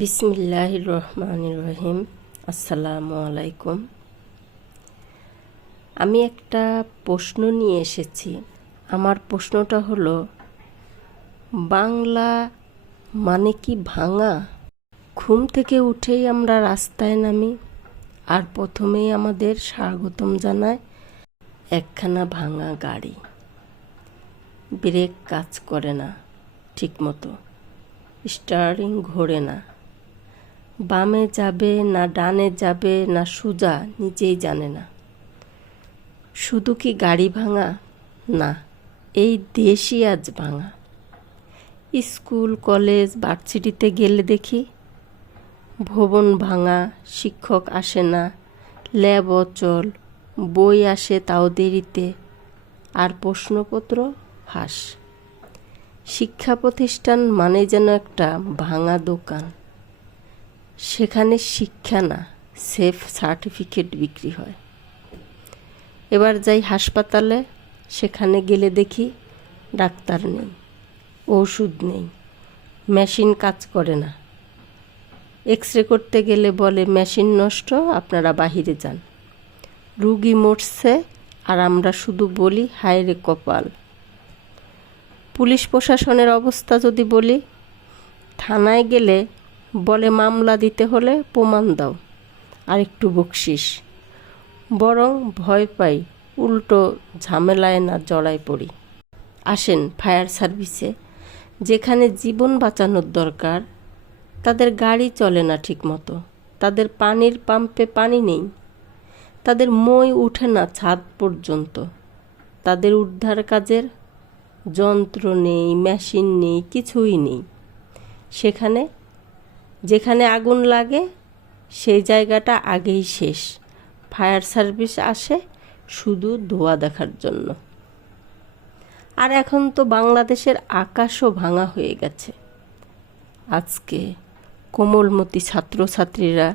বিসমিল্লাহ রহমান রহিম আসসালামু আলাইকুম। আমি একটা প্রশ্ন নিয়ে এসেছি। আমার প্রশ্নটা হলো, বাংলা মানে কি ভাঙা? ঘুম থেকে উঠেই আমরা রাস্তায় নামি, আর প্রথমেই আমাদের স্বাগতম জানায় একখানা ভাঙা গাড়ি। ব্রেক কাজ করে না, ঠিকমতো। স্টারিং ঘোরে না। বামে যাবে না ডানে যাবে না সোজা নিজেই জানে না। শুধু কি গাড়ি ভাঙা? না, এই দেশই আজ ভাঙা। স্কুল, কলেজ, ভার্সিটিতে গেলে দেখি ভবন ভাঙা, শিক্ষক আসে না, ল্যাব অচল, বই আসে তাও দেরিতে, আর প্রশ্নপত্র ফাঁস। শিক্ষা প্রতিষ্ঠান মানে যেন একটা ভাঙা দোকান। সেখানে শিক্ষা না, সেফ সার্টিফিকেট বিক্রি হয়। এবার যাই হাসপাতালে, সেখানে গেলে দেখি ডাক্তার নেই, ওষুধ নেই, মেশিন কাজ করে না। এক্স রে করতে গেলে বলে, মেশিন নষ্ট, আপনারা বাহিরে যান। রুগী মরছে আর আমরা শুধু বলি, হায় রে কপাল। পুলিশ প্রশাসনের অবস্থা যদি বলি, থানায় গেলে বলে, মামলা দিতে হলে প্রমাণ দাও আর একটু বকশিস। বরং ভয় পাই, উল্টো ঝামেলায় না জড়ায় পড়ি। আসেন ফায়ার সার্ভিসে, যেখানে জীবন বাঁচানোর দরকার। তাদের গাড়ি চলে না ঠিকমতো। তাদের পানির পাম্পে পানি নেই। তাদের মই উঠে না ছাদ পর্যন্ত। তাদের উদ্ধার কাজের যন্ত্র নেই, মেশিন নেই, কিছুই নেই। সেখানে যেখানে আগুন লাগে, সেই জায়গাটা আগেই শেষ। ফায়ার সার্ভিস আসে শুধু ধোয়া দেখার জন্য। আর এখন তো বাংলাদেশের আকাশও ভাঙা হয়ে গেছে। আজকে কোমলমতি ছাত্রছাত্রীরা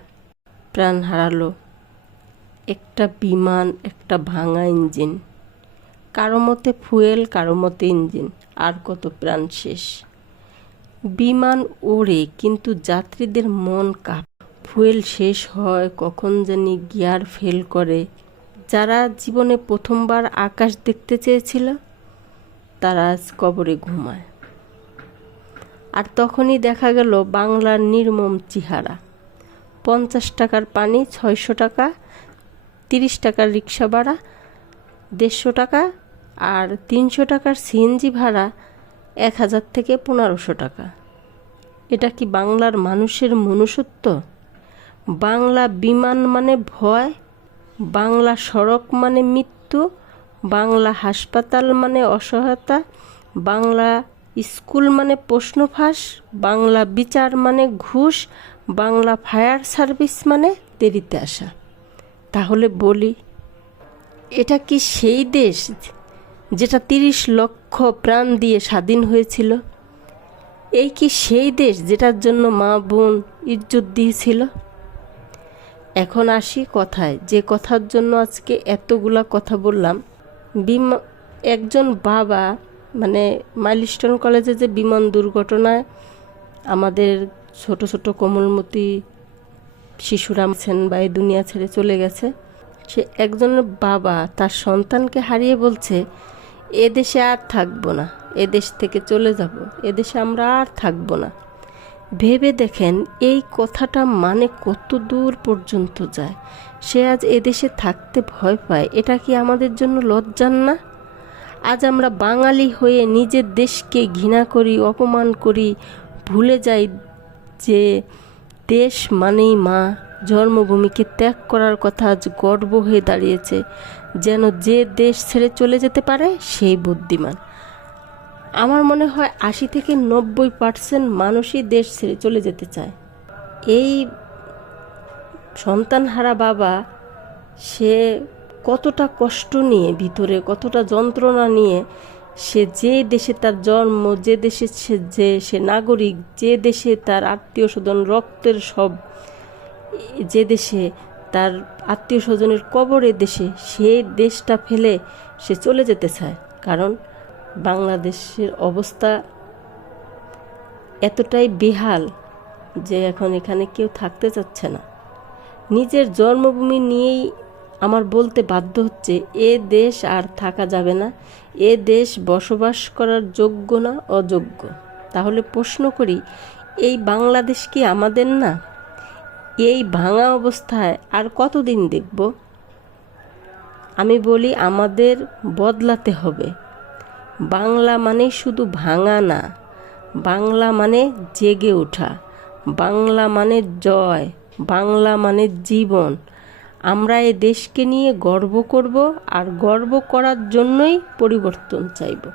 প্রাণ হারালো। একটা বিমান, একটা ভাঙা ইঞ্জিন। কারও মতে ফুয়েল, কারও মতে ইঞ্জিন। আর কত প্রাণ শেষ। বিমান ওড়ে, কিন্তু যাত্রীদের মন কাপ। ফুয়েল শেষ হয়, কখন জানি গিয়ার ফেল করে। যারা জীবনে প্রথমবার আকাশ দেখতে চেয়েছিল, তারা আজ কবরে ঘুমায়। আর তখনই দেখা গেল বাংলার নির্মম চেহারা। পঞ্চাশ টাকার পানি, ছয়শো টাকা, তিরিশ টাকার রিক্সা ভাড়া, দেড়শো টাকা আর তিনশো টাকার সিএনজি ভাড়া এক হাজার থেকে পনেরোশো টাকা। এটা কি বাংলার মানুষের মনুষ্যত্ব? বাংলা বিমান মানে ভয়, বাংলা সড়ক মানে মৃত্যু, বাংলা হাসপাতাল মানে অসহায়তা, বাংলা স্কুল মানে প্রশ্ন ফাঁস বাংলা বিচার মানে ঘুষ, বাংলা ফায়ার সার্ভিস মানে দেরিতে আসা। তাহলে বলি, এটা কি সেই দেশ যেটা তিরিশ লক্ষ প্রাণ দিয়ে স্বাধীন হয়েছিল। এই কি সেই দেশ যেটার জন্য মা বোন ইজ্জত দিয়েছিল? এখন আসি কথায়, যে কথার জন্য আজকে এতগুলা কথা বললাম। বিমা, একজন বাবা মানে মাইলস্টোন কলেজে যে বিমান দুর্ঘটনায় আমাদের ছোট ছোট কোমলমতি শিশুরা আছেন বা এই দুনিয়া ছেড়ে চলে গেছে, সে একজন বাবা তার সন্তানকে হারিয়ে বলছে এদেশে আর থাকব না, এদেশ থেকে চলে যাব, এদেশে আমরা আর থাকব না। ভেবে দেখেন, এই কথাটা মানে কত দূর পর্যন্ত যায়। সে আজ এদেশে থাকতে ভয় পায়, এটা কি আমাদের জন্য লজ্জান না? আজ আমরা বাঙালি হয়ে নিজের দেশকে ঘৃণা করি, অপমান করি, ভুলে যাই যে দেশ মানেই মা। জন্মভূমিকে ত্যাগ করার কথা আজ গর্ব হয়ে দাঁড়িয়েছে, যেন যে দেশ ছেড়ে চলে যেতে পারে সেই বুদ্ধিমান। আমার মনে হয় আশি থেকে নব্বই পার্সেন্ট মানুষই দেশ ছেড়ে চলে যেতে চায়। এই সন্তানহারা বাবা, সে কতটা কষ্ট নিয়ে ভিতরে, কতটা যন্ত্রণা নিয়ে সে যে দেশে তার জন্ম, যে দেশে সে যে, সে নাগরিক, যে দেশে তার আত্মীয় স্বজন, রক্তের সব যে দেশে তার আত্মীয় স্বজনের কবরের দেশে সেই দেশটা ফেলে সে চলে যেতে চায়, কারণ বাংলাদেশের অবস্থা এতটাই বেহাল যে এখন এখানে কেউ থাকতে চাচ্ছে না। নিজের জন্মভূমি নিয়েই আমার বলতে বাধ্য হচ্ছে, এ দেশ আর থাকা যাবে না, এ দেশ বসবাস করার যোগ্য না অযোগ্য। তাহলে প্রশ্ন করি, এই বাংলাদেশ কি আমাদের না? এই ভাঙা অবস্থায় আর কতদিন দেখব? আমি বলি, আমাদের বদলাতে হবে। বাংলা মানে শুধু ভাঙা না, বাংলা মানে জেগে ওঠা, বাংলা মানে জয়, বাংলা মানে জীবন। আমরা এই দেশকে নিয়ে গর্ব করব আর গর্ব করার জন্যই পরিবর্তন চাইব।